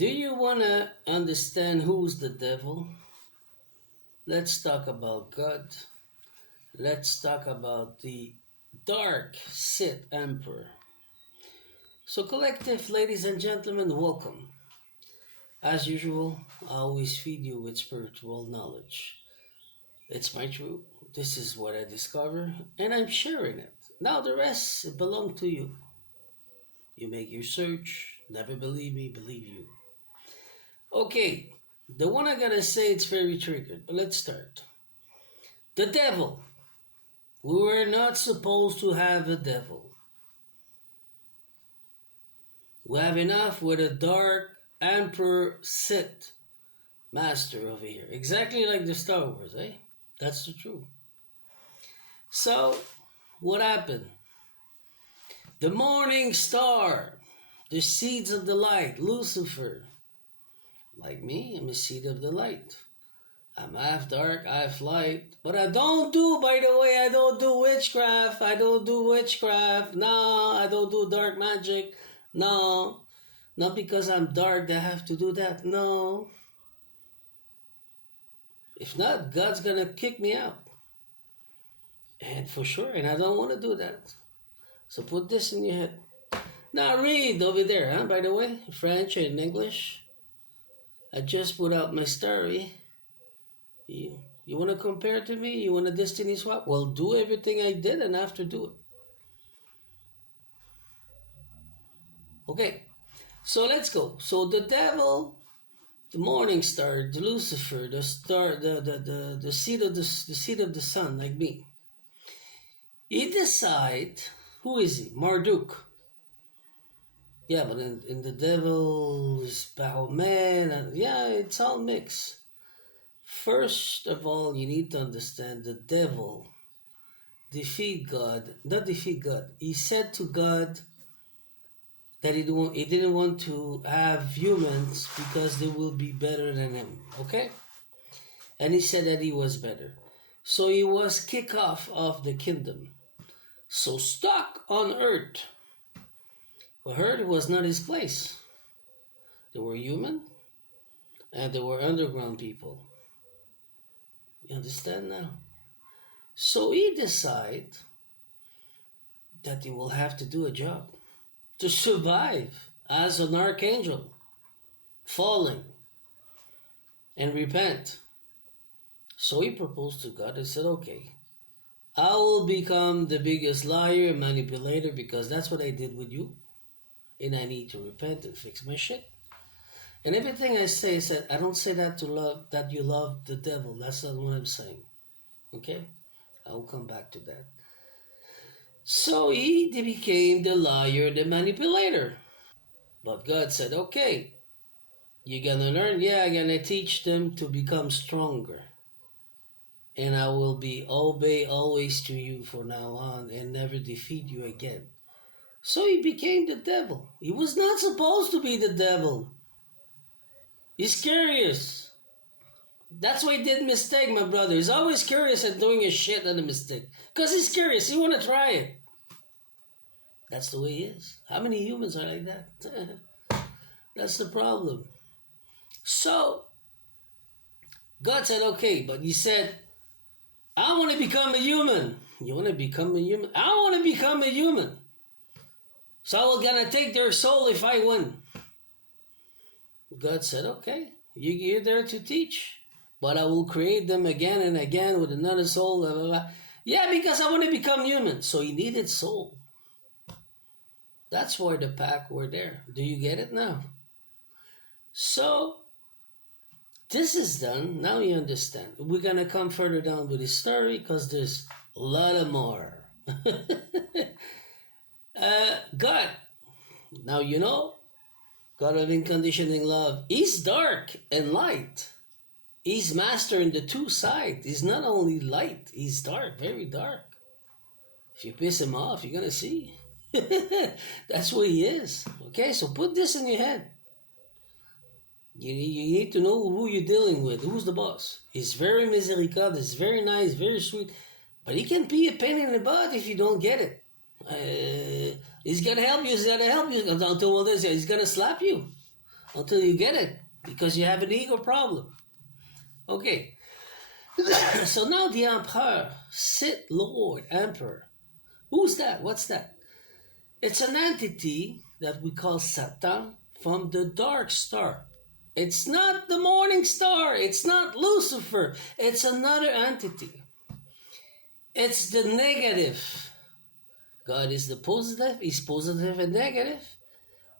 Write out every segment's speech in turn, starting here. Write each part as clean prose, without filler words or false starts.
Do you want to understand who's the devil? Let's talk about God. Let's talk about the dark Sith Emperor. So, collective, ladies and gentlemen, welcome. As usual, I always feed you with spiritual knowledge. It's my truth. This is what I discover, and I'm sharing it. Now, the rest belong to you. You make your search. Never believe me, believe you. Okay, the one I gotta say, it's very triggered, but let's start. The devil. We were not supposed to have a devil. We have enough with a dark Emperor Sith master over here. Exactly like the Star Wars, eh? That's the truth. So, what happened? The morning star, the seeds of the light, Lucifer. Like me, I'm a seed of the light. I'm half dark, half light. But I don't do, by the way, I don't do witchcraft. No, I don't do dark magic. No, not because I'm dark that I have to do that. No. If not, God's going to kick me out. And for sure, and I don't want to do that. So put this in your head. Now read over there, huh? By the way, French and English. I just put out my story. You want to compare to me? You want a destiny swap? Well, do everything I did and after do it. Okay, so let's go. So the devil, the morning star, the Lucifer, the star, the seed of the sun, like me. He decide, who is he? Marduk. Yeah, but in the devil's man, yeah, it's all mixed. First of all, you need to understand the devil defeat God. Not defeat God. He said to God that he didn't want to have humans because they will be better than him. Okay? And he said that he was better. So he was kicked off of the kingdom. So stuck on earth. But earth was not his place. There were human and there were underground people. You understand now? So he decided that he will have to do a job to survive as an archangel, falling and repent. So he proposed to God and said, okay, I will become the biggest liar and manipulator because that's what I did with you. And I need to repent and fix my shit. And everything I say is that I don't say that to love, that you love the devil. That's not what I'm saying. Okay? I will come back to that. So he became the liar, the manipulator. But God said, okay, you're going to learn? Yeah, I'm going to teach them to become stronger. And I will obey always to you from now on and never defeat you again. So he became the devil. He was not supposed to be the devil. He's curious. That's why he did mistake, my brother. He's always curious at doing a shit and a mistake. Because he's curious. He want to try it. That's the way he is. How many humans are like that? That's the problem. So, God said, okay, but he said, I want to become a human. You want to become a human? I want to become a human. So I'm going to take their soul if I win. God said, okay, you're there to teach. But I will create them again and again with another soul. Blah, blah, blah. Yeah, because I want to become human. So he needed soul. That's why the pack were there. Do you get it now? So, this is done. Now you understand. We're going to come further down with the story because there's a lot of more. God, now you know, God of unconditioning love, He's dark and light. He's master in the two sides. He's not only light, He's dark, very dark. If you piss Him off, you're going to see. That's what He is. Okay, so put this in your head. You need to know who you're dealing with. Who's the boss? He's very misericordious, he's very nice, very sweet. But he can be a pain in the butt if you don't get it. He's gonna help you. He's gonna help you until this. He's gonna slap you. until you get it, because you have an ego problem. Okay. So now the emperor, Sith Lord, Emperor. Who's that? What's that? It's an entity that we call Satan from the dark star. It's not the morning star. It's not Lucifer. It's another entity. It's the negative. God is the positive. He's positive and negative.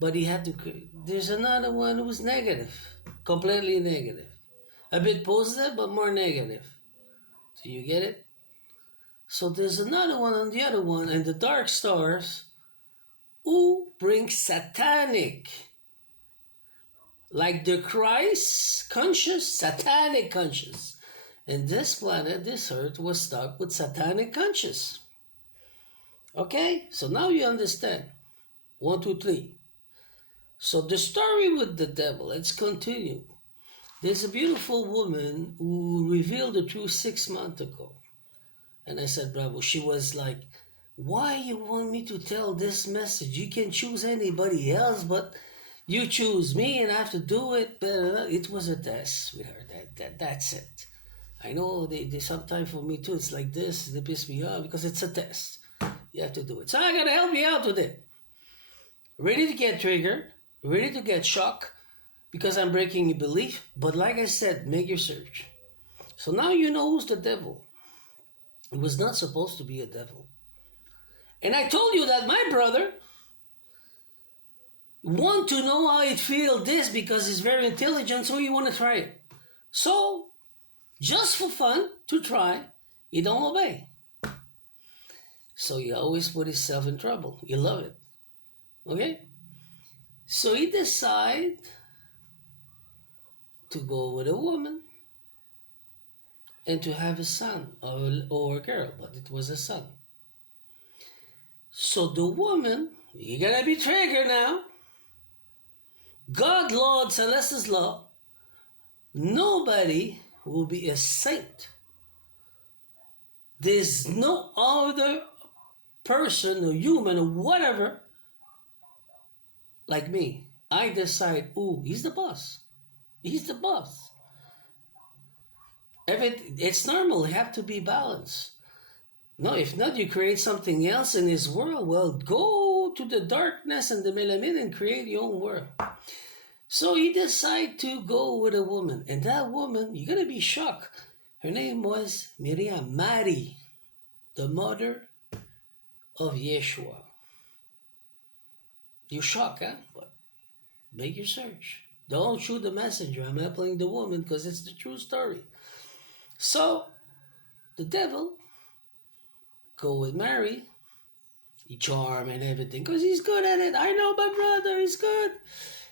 But he had to. There's another one who's negative. Completely negative. A bit positive, but more negative. Do you get it? So there's another one on the other one, and the dark stars who bring satanic. Like the Christ conscious, satanic conscious. And this planet, this earth, was stuck with satanic conscious. Okay? So now you understand. 1, 2, 3. So the story with the devil, let's continue. There's a beautiful woman who revealed the truth 6 months ago. And I said, bravo. She was like, why you want me to tell this message? You can choose anybody else, but you choose me and I have to do it. It was a test with her. That's it. I know they sometimes for me too, it's like this. They piss me off because it's a test. You have to do it. So I got to help you out with it. Ready to get triggered. Ready to get shocked because I'm breaking your belief. But like I said, make your search. So now you know who's the devil. It was not supposed to be a devil. And I told you that my brother want to know how it feels this because he's very intelligent, so he want to try it. So, just for fun, to try, he don't obey. So he always put himself in trouble. He love it. Okay? So he decide to go with a woman and to have a son or a girl, but it was a son. So the woman, you gotta be triggered now. God, Lord, Celeste's law, nobody will be a saint. There's no other person or human or whatever like me. I decide, ooh, he's the boss. He's the boss. It's normal. You have to be balanced. No, if not, you create something else in this world. Well, go to the darkness and the melanin and create your own world. So he decided to go with a woman. And that woman, you're going to be shocked. Her name was Miriam, Mary, the mother of Yeshua. You're shocked, huh? But make your search. Don't shoot the messenger. I'm not playing the woman because it's the true story. So, the devil go with Mary. He charm and everything because he's good at it. I know my brother is good.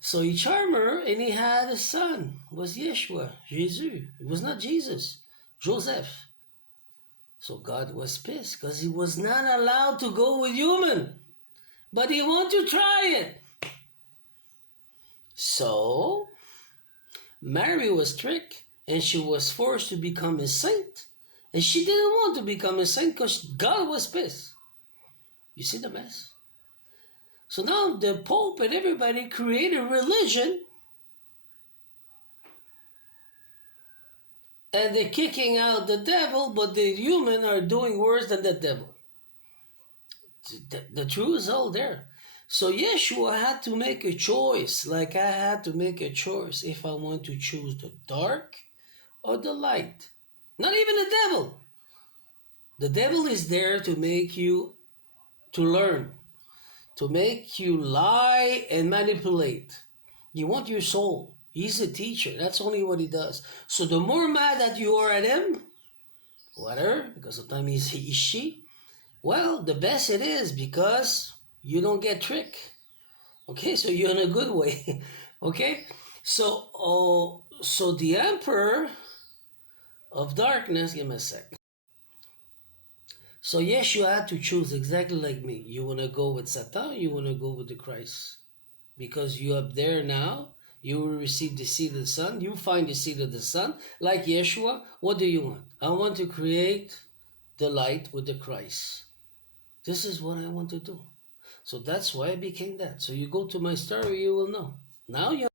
So he charmed her and he had a son. It was Yeshua, Jesus. It was not Jesus, Joseph. So God was pissed because he was not allowed to go with human. But he wanted to try it. So Mary was tricked and she was forced to become a saint. And she didn't want to become a saint because God was pissed. You see the mess? So now the Pope and everybody create a religion and they're kicking out the devil, but the human are doing worse than the devil. The truth is all there. So Yeshua had to make a choice, like I had to make a choice if I want to choose the dark or the light. Not even the devil. The devil is there to make you to learn, to make you lie and manipulate. You want your soul. He's a teacher. That's only what he does. So the more mad that you are at him, whatever, because sometimes he's he, she, well, the best it is because you don't get tricked. Okay, so you're in a good way. Okay, so the emperor of darkness, give me a sec. So yes, you had to choose exactly like me. You want to go with Satan, you want to go with the Christ. Because you up there now, you will receive the seed of the Son. You find the seed of the Son. Like Yeshua, what do you want? I want to create the light with the Christ. This is what I want to do. So that's why I became that. So you go to my story, you will know. Now you